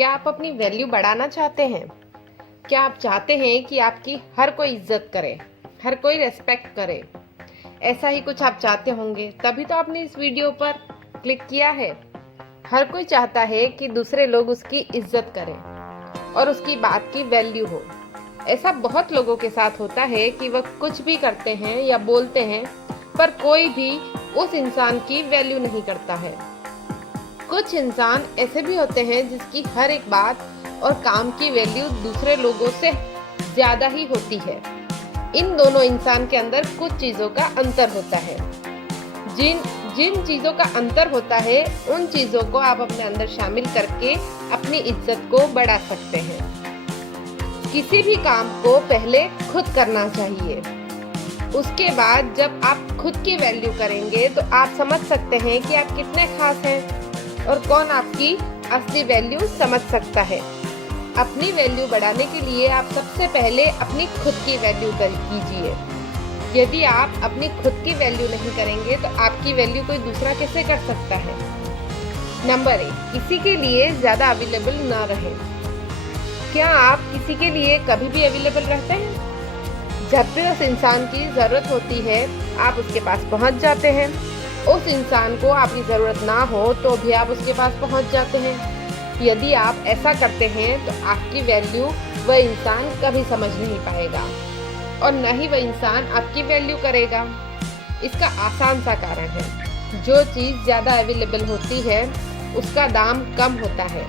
क्या आप अपनी वैल्यू बढ़ाना चाहते हैं? क्या आप चाहते हैं कि आपकी हर कोई इज्जत करे, हर कोई रेस्पेक्ट करे? ऐसा ही कुछ आप चाहते होंगे, तभी तो आपने इस वीडियो पर क्लिक किया है। हर कोई चाहता है कि दूसरे लोग उसकी इज्जत करें और उसकी बात की वैल्यू हो। ऐसा बहुत लोगों के साथ होता है कि वह कुछ भी करते हैं या बोलते हैं, पर कोई भी उस इंसान की वैल्यू नहीं करता है। कुछ इंसान ऐसे भी होते हैं जिसकी हर एक बात और काम की वैल्यू दूसरे लोगों से ज्यादा ही होती है। इन दोनों इंसान के अंदर कुछ चीजों का अंतर होता है। जिन जिन चीजों का अंतर होता है, उन चीजों को आप अपने अंदर शामिल करके अपनी इज्जत को बढ़ा सकते हैं। किसी भी काम को पहले खुद करना चाहिए। उसके बाद जब आप खुद की वैल्यू करेंगे तो आप समझ सकते हैं कि आप कितने खास हैं और कौन आपकी असली वैल्यू समझ सकता है। अपनी वैल्यू बढ़ाने के लिए आप सबसे पहले अपनी खुद की वैल्यू कीजिए। यदि आप अपनी खुद की वैल्यू नहीं करेंगे तो आपकी वैल्यू कोई दूसरा कैसे कर सकता है? नंबर 1, किसी के लिए ज़्यादा अवेलेबल ना रहें। क्या आप किसी के लिए कभी भी अवेलेबल रहते हैं? जब भी उस इंसान की ज़रूरत होती है, आप उसके पास पहुंच जाते हैं। उस इंसान को आपकी ज़रूरत ना हो तो भी आप उसके पास पहुंच जाते हैं। यदि आप ऐसा करते हैं तो आपकी वैल्यू वह इंसान कभी समझ नहीं पाएगा और न ही वह इंसान आपकी वैल्यू करेगा। इसका आसान सा कारण है, जो चीज़ ज़्यादा अवेलेबल होती है उसका दाम कम होता है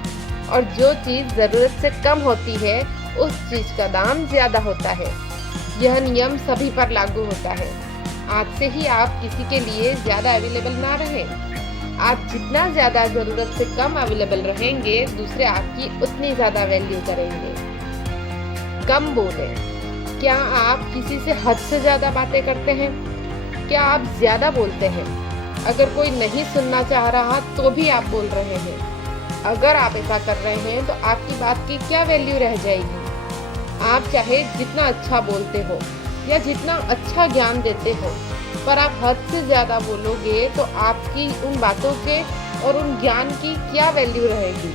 और जो चीज़ ज़रूरत से कम होती है उस चीज़ का दाम ज़्यादा होता है। यह नियम सभी पर लागू होता है। आज से ही आप किसी के लिए ज़्यादा अवेलेबल ना रहें। आप जितना ज़्यादा ज़रूरत से कम अवेलेबल रहेंगे, दूसरे आपकी उतनी ज़्यादा वैल्यू करेंगे। कम बोलें। क्या आप किसी से हद से ज़्यादा बातें करते हैं? क्या आप ज़्यादा बोलते हैं? अगर कोई नहीं सुनना चाह रहा तो भी आप बोल रहे हैं। अगर आप ऐसा कर रहे हैं तो आपकी बात की क्या वैल्यू रह जाएगी? आप चाहे जितना अच्छा बोलते हो या जितना अच्छा ज्ञान देते हो, पर आप हद से ज़्यादा बोलोगे तो आपकी उन बातों के और उन ज्ञान की क्या वैल्यू रहेगी?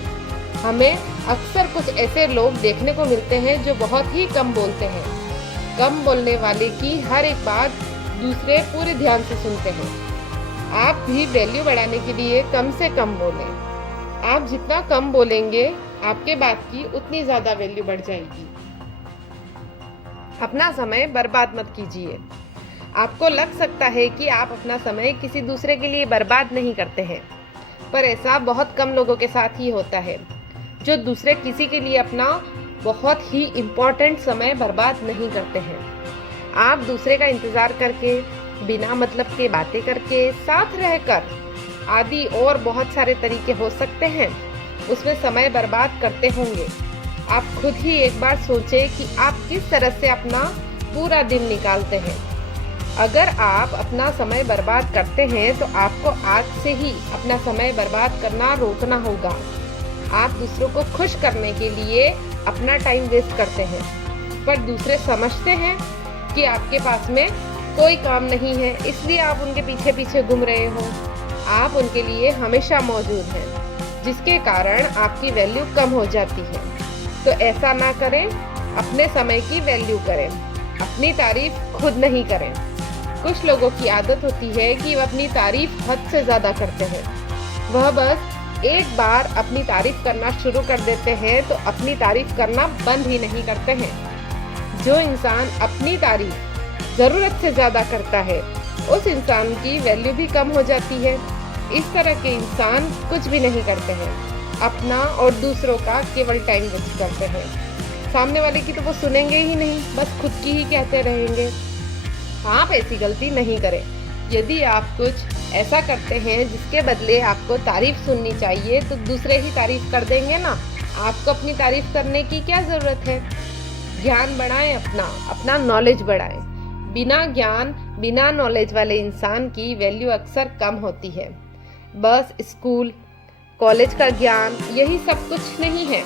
हमें अक्सर कुछ ऐसे लोग देखने को मिलते हैं जो बहुत ही कम बोलते हैं। कम बोलने वाले की हर एक बात दूसरे पूरे ध्यान से सुनते हैं। आप भी वैल्यू बढ़ाने के लिए कम से कम बोलें। आप जितना कम बोलेंगे, आपके बात की उतनी ज़्यादा वैल्यू बढ़ जाएगी। अपना समय बर्बाद मत कीजिए। आपको लग सकता है कि आप अपना समय किसी दूसरे के लिए बर्बाद नहीं करते हैं, पर ऐसा बहुत कम लोगों के साथ ही होता है, जो दूसरे किसी के लिए अपना बहुत ही इम्पोर्टेंट समय बर्बाद नहीं करते हैं। आप दूसरे का इंतज़ार करके, बिना मतलब के बातें करके, साथ रहकर आदि और बहुत सारे तरीके हो सकते हैं, उसमें समय बर्बाद करते होंगे। आप खुद ही एक बार सोचें कि आप किस तरह से अपना पूरा दिन निकालते हैं। अगर आप अपना समय बर्बाद करते हैं तो आपको आज से ही अपना समय बर्बाद करना रोकना होगा। आप दूसरों को खुश करने के लिए अपना टाइम वेस्ट करते हैं, पर दूसरे समझते हैं कि आपके पास में कोई काम नहीं है, इसलिए आप उनके पीछे पीछे घूम रहे हो। आप उनके लिए हमेशा मौजूद हैं, जिसके कारण आपकी वैल्यू कम हो जाती है। तो ऐसा ना करें, अपने समय की वैल्यू करें। अपनी तारीफ खुद नहीं करें। कुछ लोगों की आदत होती है कि वह अपनी तारीफ हद से ज़्यादा करते हैं। वह बस एक बार अपनी तारीफ करना शुरू कर देते हैं तो अपनी तारीफ करना बंद ही नहीं करते हैं। जो इंसान अपनी तारीफ ज़रूरत से ज़्यादा करता है, उस इंसान की वैल्यू भी कम हो जाती है। इस तरह के इंसान कुछ भी नहीं करते हैं, अपना और दूसरों का केवल टाइम वेस्ट करते हैं। सामने वाले की तो वो सुनेंगे ही नहीं, बस खुद की ही कहते रहेंगे। आप ऐसी गलती नहीं करें। यदि आप कुछ ऐसा करते हैं जिसके बदले आपको तारीफ सुननी चाहिए, तो दूसरे ही तारीफ कर देंगे ना। आपको अपनी तारीफ करने की क्या ज़रूरत है? ज्ञान बढ़ाएं, अपना नॉलेज बढ़ाएं। बिना ज्ञान, बिना नॉलेज वाले इंसान की वैल्यू अक्सर कम होती है। बस स्कूल कॉलेज का ज्ञान यही सब कुछ नहीं है।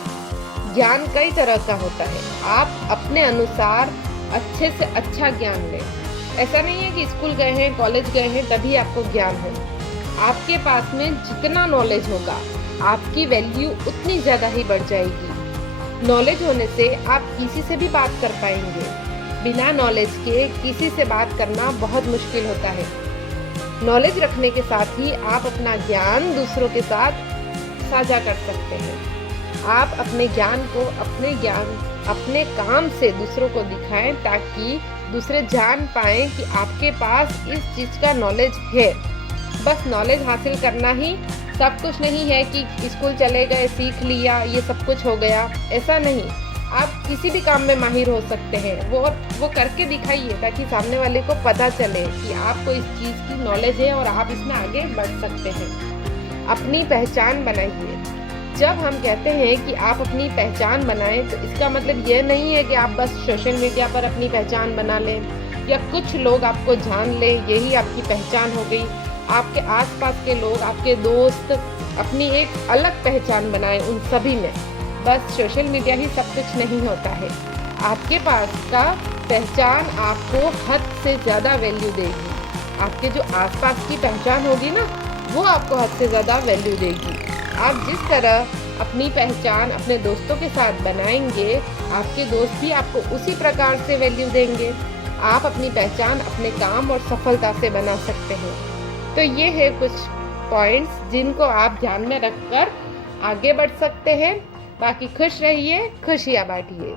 ज्ञान कई तरह का होता है। आप अपने अनुसार अच्छे से अच्छा ज्ञान लें। ऐसा नहीं है कि स्कूल गए हैं, कॉलेज गए हैं तभी आपको ज्ञान हो। आपके पास में जितना नॉलेज होगा, आपकी वैल्यू उतनी ज़्यादा ही बढ़ जाएगी। नॉलेज होने से आप किसी से भी बात कर पाएंगे। बिना नॉलेज के किसी से बात करना बहुत मुश्किल होता है। नॉलेज रखने के साथ ही आप अपना ज्ञान दूसरों के साथ साझा कर सकते हैं। आप अपने ज्ञान को अपने काम से दूसरों को दिखाएं ताकि दूसरे जान पाएं कि आपके पास इस चीज़ का नॉलेज है। बस नॉलेज हासिल करना ही सब कुछ नहीं है कि स्कूल चले गए, सीख लिया, ये सब कुछ हो गया। ऐसा नहीं, आप किसी भी काम में माहिर हो सकते हैं। वो करके दिखाइए ताकि सामने वाले को पता चले कि आपको इस चीज़ की नॉलेज है और आप इसमें आगे बढ़ सकते हैं। अपनी पहचान बनाइए। जब हम कहते हैं कि आप अपनी पहचान बनाएं तो इसका मतलब ये नहीं है कि आप बस सोशल मीडिया पर अपनी पहचान बना लें या कुछ लोग आपको जान लें, यही आपकी पहचान हो गई। आपके आसपास के लोग, आपके दोस्त अपनी एक अलग पहचान बनाएं उन सभी में। बस सोशल मीडिया ही सब कुछ नहीं होता है। आपके पास का पहचान आपको हद से ज़्यादा वैल्यू देगी। आपके जो आसपास की पहचान होगी ना, वो आपको हद से ज़्यादा वैल्यू देगी। आप जिस तरह अपनी पहचान अपने दोस्तों के साथ बनाएंगे, आपके दोस्त भी आपको उसी प्रकार से वैल्यू देंगे। आप अपनी पहचान अपने काम और सफलता से बना सकते हैं। तो ये है कुछ पॉइंट्स जिनको आप ध्यान में रखकर आगे बढ़ सकते हैं। बाकी खुश रहिए, खुशियाँ बांटिए।